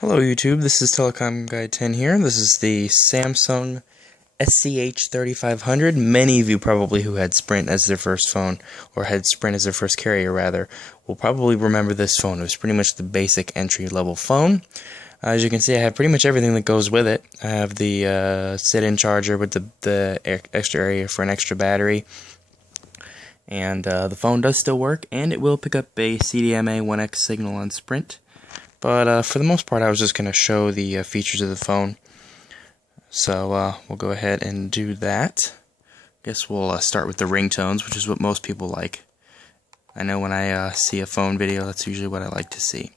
Hello YouTube, this is Telecom Guy 10 here. This is the Samsung SCH-3500. Many of you probably who had Sprint as their first phone, or had Sprint as their first carrier rather, will probably remember this phone. It was pretty much the basic entry-level phone. As you can see, I have pretty much everything that goes with it. I have the sit-in charger with the extra area for an extra battery. And the phone does still work, and it will pick up a CDMA 1X signal on Sprint. But for the most part, I was just going to show the features of the phone. So we'll go ahead and do that. Guess we'll start with the ringtones, which is what most people like. I know when I see a phone video, that's usually what I like to see.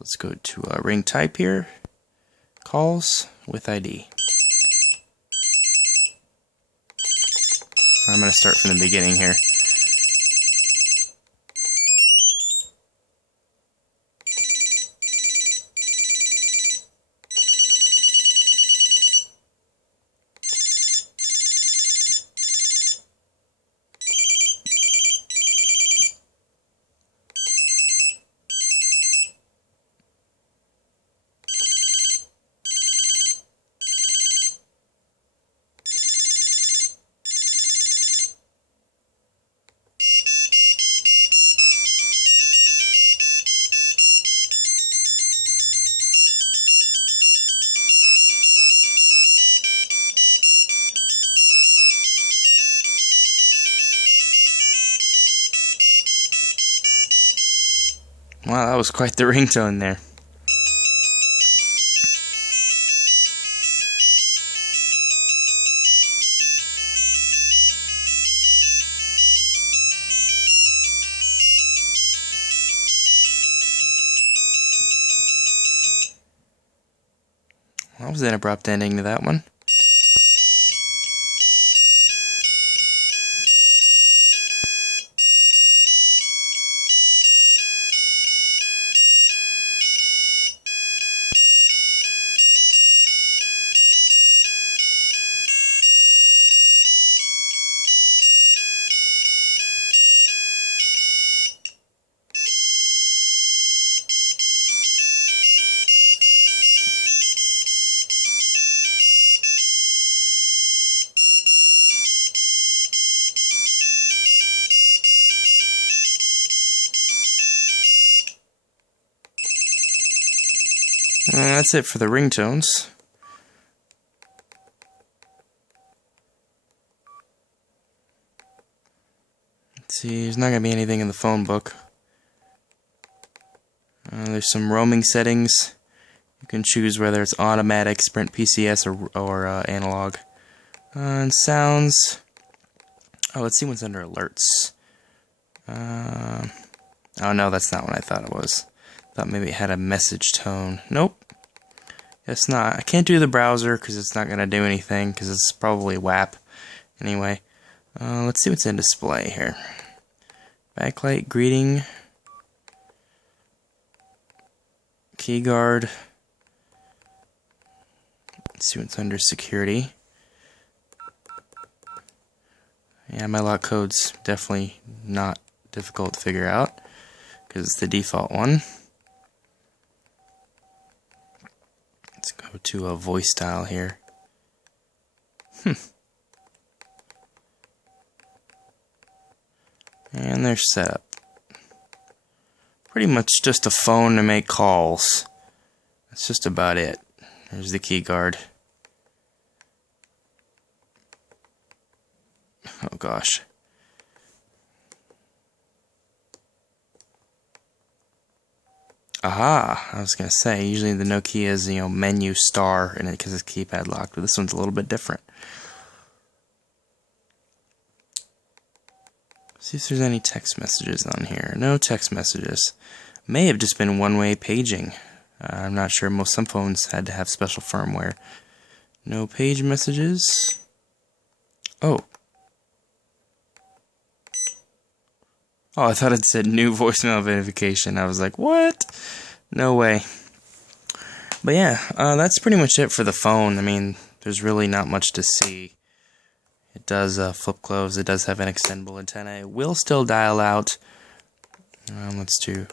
Let's go to ring type here. Calls with ID. I'm going to start from the beginning here. Wow, that was quite the ringtone there. That was an abrupt ending to that one. That's it for the ringtones. Let's see, there's not going to be anything in the phone book. There's some roaming settings. You can choose whether it's automatic, Sprint PCS, or analog. And sounds. Oh, let's see what's under alerts. Oh no, that's not what I thought it was. Thought maybe it had a message tone. Nope. It's not. I can't do the browser because it's not going to do anything because it's probably WAP. Anyway, let's see what's in display here. Backlight, greeting, keyguard. Let's see what's under security. Yeah, my lock code's definitely not difficult to figure out because it's the default one. Let's go to a voice style here. And there's setup. Pretty much just a phone to make calls. That's just about it. There's the key guard. Oh gosh. Aha! I was gonna say, usually the Nokia is, menu star in it because it's keypad locked, but this one's a little bit different. See if there's any text messages on here. No text messages. May have just been one-way paging. I'm not sure. Some phones had to have special firmware. No page messages. Oh, I thought it said new voicemail verification. I was like, what? No way. But yeah, that's pretty much it for the phone. I mean, there's really not much to see. It does flip close. It does have an extendable antenna. It will still dial out. Let's do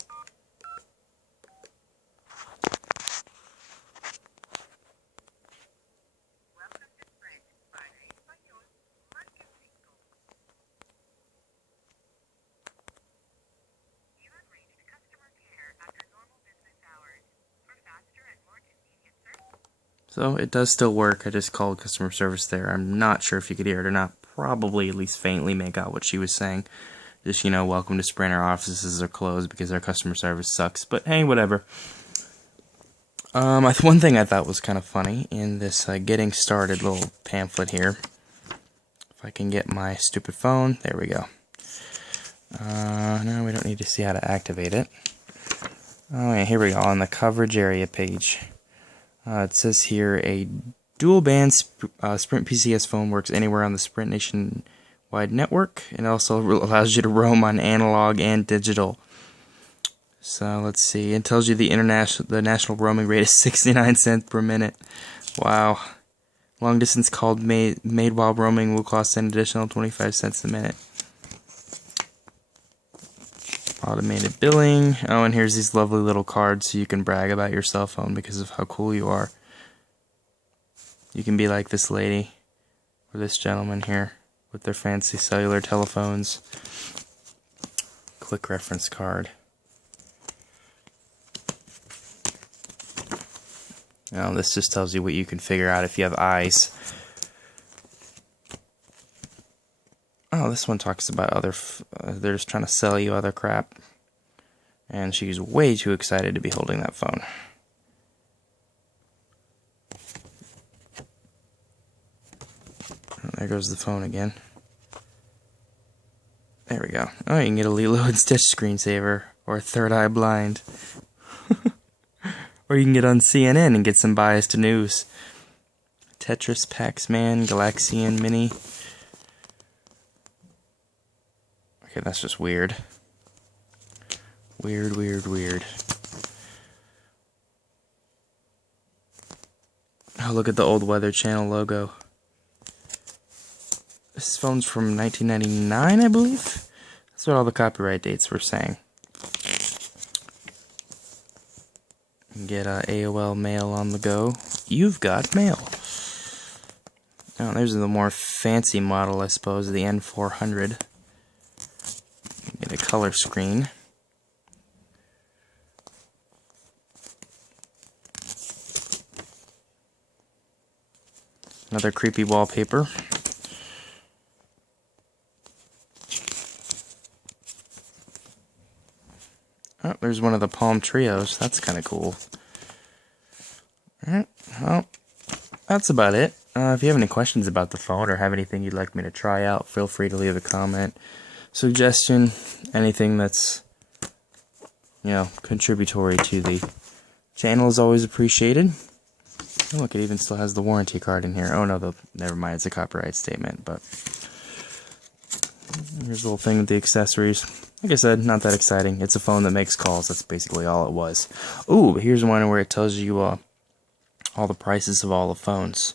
So it does still work. I just called customer service there. I'm not sure if you could hear it or not. Probably at least faintly make out what she was saying. Just, you know, welcome to Sprint. Our offices are closed because our customer service sucks. But hey, whatever. One thing I thought was kind of funny in this getting started little pamphlet here. If I can get my stupid phone. There we go. No, we don't need to see how to activate it. Oh yeah, here we go, on the coverage area page. It says here, a dual-band Sprint PCS phone works anywhere on the Sprint nationwide network, and also allows you to roam on analog and digital. So let's see, it tells you the national roaming rate is 69 cents per minute. Wow. Long distance call made while roaming will cost an additional 25 cents a minute. Automated billing. Oh, and here's these lovely little cards so you can brag about your cell phone because of how cool you are. You can be like this lady or this gentleman here with their fancy cellular telephones. Quick reference card. Now this just tells you what you can figure out if you have eyes. Oh, this one talks about they're just trying to sell you other crap. And she's way too excited to be holding that phone. Oh, there goes the phone again. There we go. Oh, you can get a Lilo and Stitch screensaver, or Third Eye Blind. Or you can get on CNN and get some biased news. Tetris, Pac-Man, Galaxian Mini. Okay, that's just weird. Weird. Oh, look at the old Weather Channel logo. This phone's from 1999, I believe? That's what all the copyright dates were saying. Get AOL mail on the go. You've got mail. Oh, there's the more fancy model, I suppose, the N400. Get a color screen. Another creepy wallpaper. Oh, there's one of the Palm Trios. That's kind of cool. Alright, well, that's about it. If you have any questions about the phone or have anything you'd like me to try out, feel free to leave a comment, suggestion, anything that's, you know, contributory to the channel is always appreciated. Oh, look, it even still has the warranty card in here. Oh no, never mind, it's a copyright statement, but here's the little thing with the accessories. Like I said, not that exciting. It's a phone that makes calls. That's basically all it was. Ooh, here's one where it tells you all the prices of all the phones.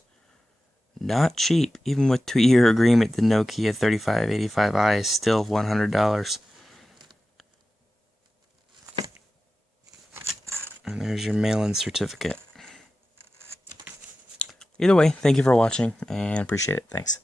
Not cheap. Even with 2-year agreement, the Nokia 3585i is still $100. And there's your mail-in certificate. Either way, thank you for watching, and appreciate it. Thanks.